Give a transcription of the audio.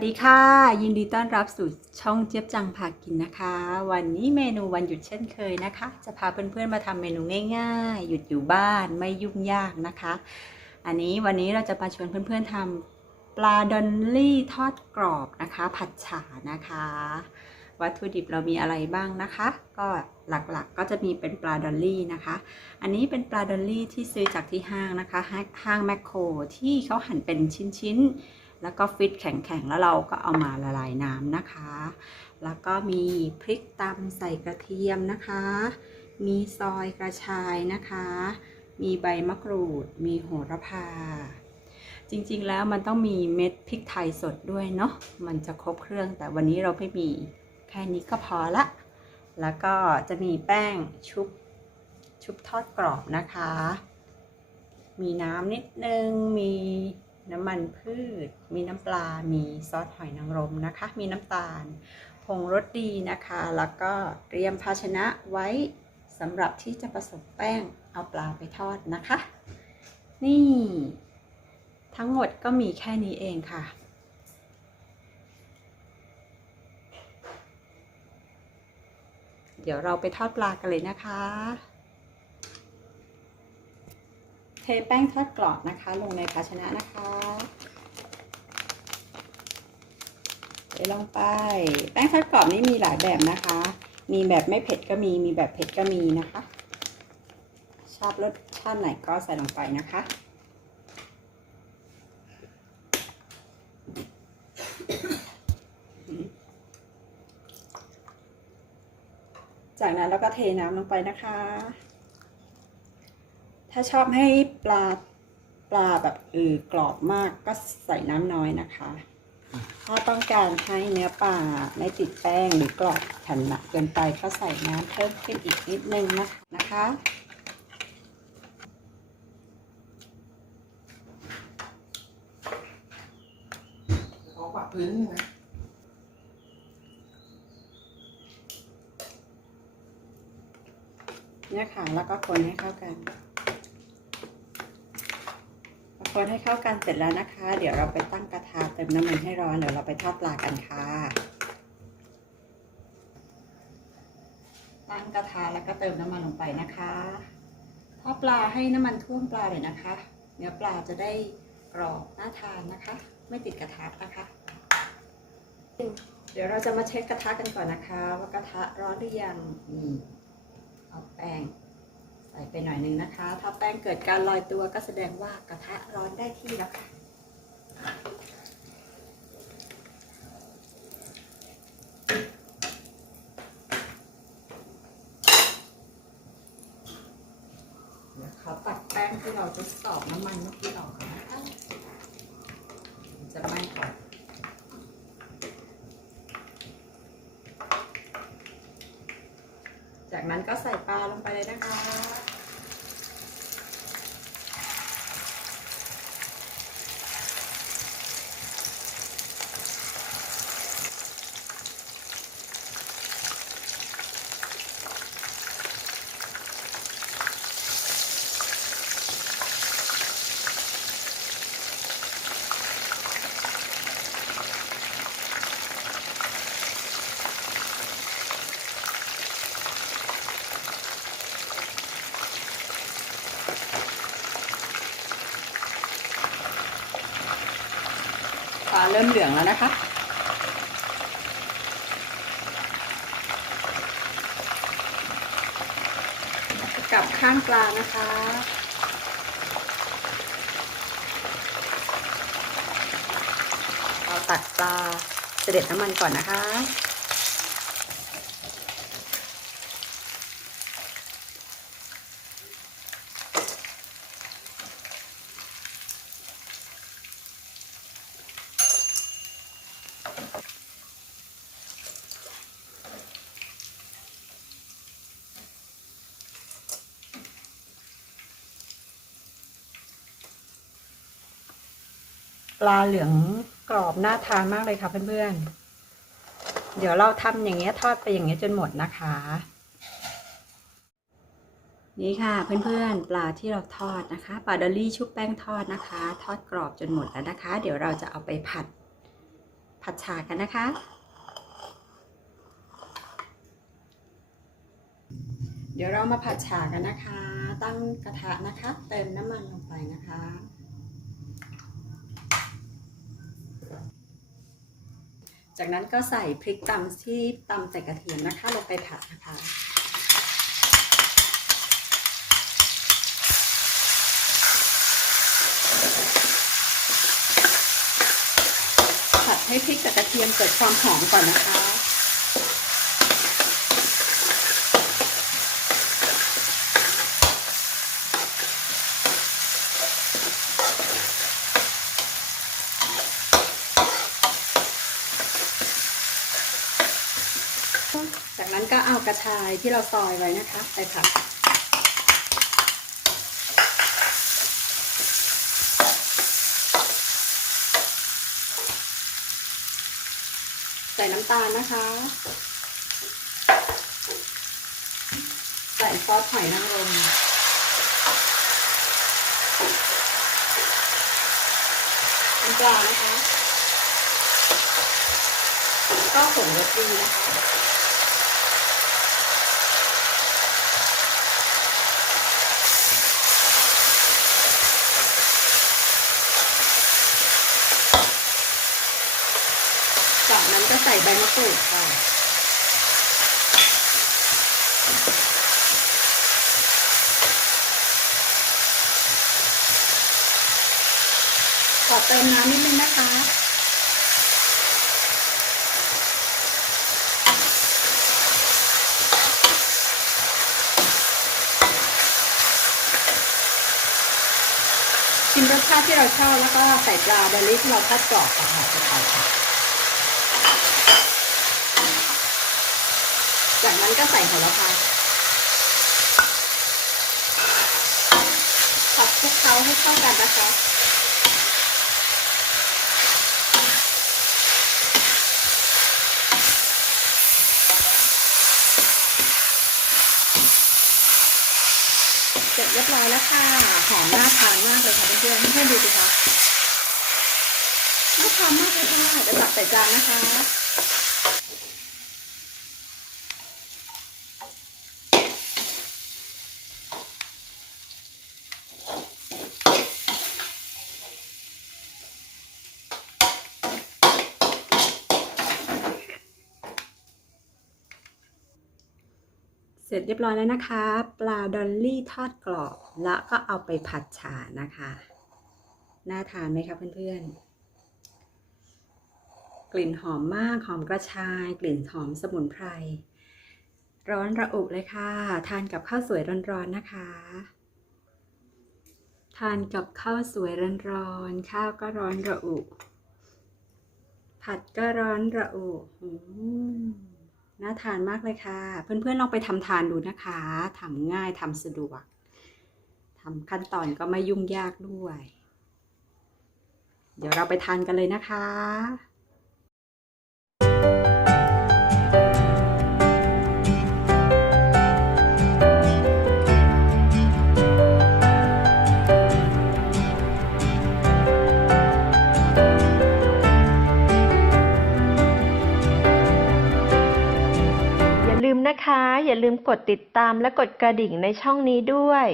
วัสดีค่ะ ยินดีต้อนรับสู่ช่องเจี๊ยบจังพากินนะคะ วันนี้เมนูวันหยุดเช่นเคยนะคะ จะพาเพื่อนๆมาทำเมนูง่ายๆ หยุดอยู่บ้านไม่ยุ่งยากนะคะ อันนี้วันนี้เราจะมาชวนเพื่อนๆทำปลาดอลลี่ทอดกรอบนะคะ ผัดฉ่านะคะ วัตถุดิบเรามีอะไรบ้างนะคะ ก็หลักๆก็จะมีเป็นปลาดอลลี่นะคะ อันนี้เป็นปลาดอลลี่ที่ซื้อจากที่ห้างนะคะ ห้างแมคโครที่เขาหั่นเป็นชิ้นๆ แล้วก็ฟิตแข็งๆ แล้วเราก็เอามาละลายน้ำนะคะ แล้วก็มีพริกตำใส่กระเทียมนะคะ มีซอยกระชายนะคะ มีใบมะกรูด มีโหระพา จริงๆ แล้วมันต้องมีเม็ดพริกไทยสดด้วยเนาะ มันจะครบเครื่อง แต่วันนี้เราไม่มี แค่นี้ก็พอละ แล้วก็จะมีแป้งชุบ ชุบทอดกรอบนะคะ มีน้ำนิดนึง มี น้ำมันพืช มีน้ำปลา มีซอสหอยนางรมนะคะ มีน้ำตาล ผงรสดีนะคะ แล้วก็เตรียมภาชนะไว้สำหรับที่จะผสมแป้งเอาปลาไปทอดนะคะ นี่ ทั้งหมดก็มีแค่นี้เองค่ะ เดี๋ยวเราไปทอดปลากันเลยนะคะ เทแป้งทอดกรอบนะคะ ลงในภาชนะนะคะเทลงไป แป้งทอดกรอบนี่มีหลายแบบนะคะ มีแบบไม่เผ็ดก็มี มีแบบเผ็ดก็มีนะคะ ชอบรสชาติไหนก็ใส่ลงไปนะคะจากนั้นเราก็เทน้ำลงไปนะคะ ถ้าชอบให้ปลาปลาแบบอือกรอบมากก็ใส่น้ำน้อยนะคะ ถ้าต้องการให้เนื้อปลาไม่ติดแป้งหรือกรอบแผ่นหนักเกินไปก็ใส่น้ำเพิ่มขึ้นอีกนิดนึงนะคะขอปรับพื้นนี่นะเนี่ยค่ะ แล้วก็คนให้เข้ากันพอ คนให้เข้ากันเสร็จแล้วนะคะ เดี๋ยวเราไปตั้งกระทะเติมน้ำมันให้ร้อนเดี๋ยวเราไปทอดปลากันค่ะ ตั้งกระทะแล้วก็เติมน้ำมันลงไปนะคะทอดปลาให้น้ำมันท่วมปลาเลยนะคะ เนื้อปลาจะได้กรอบน่าทานนะคะ ไม่ติดกระทะนะคะ เดี๋ยวเราจะมาเช็คกระทะกันก่อนนะคะ ว่ากระทะร้อนหรือยังนี่เอาแป้ง ส่ไปหน่อยหนึงนะคะ ถ้าแป้งเกิดการลอยตัวก็แสดงว่ากระทะร้อนได้ที่แล้วค่ะเขาตักแป้งที่เราทดสอบน้ำมันเมื่อกี้ออกก่อนนะคะจะไหม้ก่อนจากนั้นก็ใส่ปลาลงไปเลยนะคะ เริ่มเหลืองแล้วนะคะ กลับข้างปลานะคะเราตัดปลาเสด็จน้ำมันก่อนนะคะ ปลาเหลืองกรอบน่าทานมากเลยค่ะเพื่อนๆ เดี๋ยวเราทำอย่างเงี้ยทอดไปอย่างเงี้ยจนหมดนะคะ นี่ค่ะเพื่อนๆ ปลาที่เราทอดนะคะปลาดอลลี่ชุบแป้งทอดนะคะ ทอดกรอบจนหมดแล้วนะคะ เดี๋ยวเราจะเอาไปผัดผัดฉ่ากันนะคะ เดี๋ยวเรามาผัดฉ่ากันนะคะ ตั้งกระทะนะคะ เติมน้ำมันลงไปนะคะ จากนั้นก็ใส่พริกตำที่ตำใส่กระเทียมนะคะลงไปผัดนะคะผัดให้พริกกับกระเทียมเกิดความหอมก่อนนะคะ จากนั้นก็เอากระชายที่เราซอยไว้นะคะไปผัดใส่น้ำตาลนะคะ ใส่ซอสหอยนางรมน้ำปลานะคะ ก็ผงรสดีนะคะ จากนั้นก็ใส่ใบมะกรูดค่ะขอเติมน้ำนิดนึงนะคะ ชิมรสชาติที่เราชอบแล้วก็ใส่ปลาเดลิที่เราทอดกรอบค่ะใส่ไปค่ะ จาก นั้นก็ใส่โหระพาผัดคลุกเคล้าให้เข้ากันนะคะเสร็จเรียบร้อยแล้วค่ะ หอมน่าทานมากเลยค่ะเพื่อนๆเพื่อนๆดูสิคะน่าทานมากเลยค่ะเดี๋ยวตักใส่จานนะคะ เสร็จเรียบร้อยแล้วนะคะ ปลาดอลลี่ทอดกรอบ แล้วก็เอาไปผัดฉานะคะ น่าทานไหมคะเพื่อนๆ กลิ่นหอมมาก หอมกระชาย กลิ่นหอมสมุนไพร ร้อนระอุเลยค่ะ ทานกับข้าวสวยร้อนๆนะคะ ทานกับข้าวสวยร้อนๆ ข้าวก็ร้อนระอุ ผัดก็ร้อนระอุอืม น่าทานมากเลยค่ะ เพื่อนๆลองไปทำทานดูนะคะทำง่ายทำสะดวกทำขั้นตอนก็ไม่ยุ่งยากด้วย เดี๋ยวเราไปทานกันเลยนะคะ กดติดตามและกดกระดิ่งในช่องนี้ด้วย